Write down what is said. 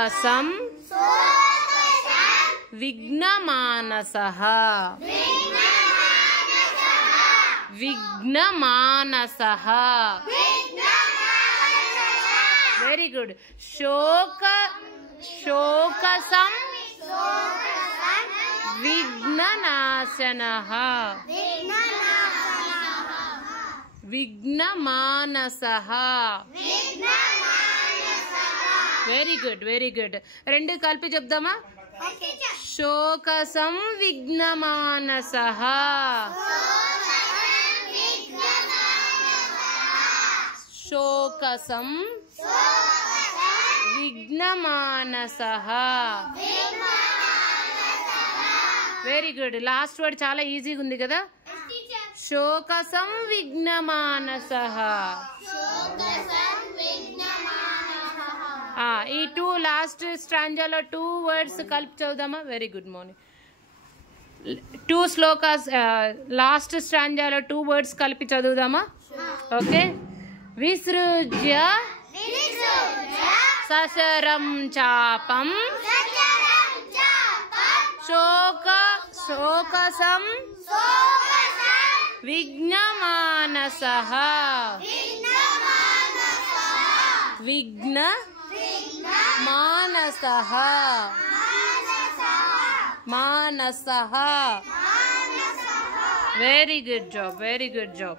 शोकसं विघ्नमानसः विघ्नमानसः very good शोकसं विघ्ननाशनः विघ्नमानसः very good రెండు కలిపి చెప్దామా शोकसं विघ्नमानसः शोकसं विघ्नमानसः very good last word చాలా ఈజీగా ఉంది కదా शोकसं विघ्नमानसः ఈ టూ లాస్ట్ స్ట్రాంజాలో 2 వర్డ్స్ కలిపి చదువుదామా very good morning 2 shlokas last స్ట్రాంజాలో 2 వర్డ్స్ కలిపి చదువుదామా ఓకే విసృజ్య సశరం చాపం శోకసం విఘ్నమానసః మానసః వెరీ గుడ్ జాబ్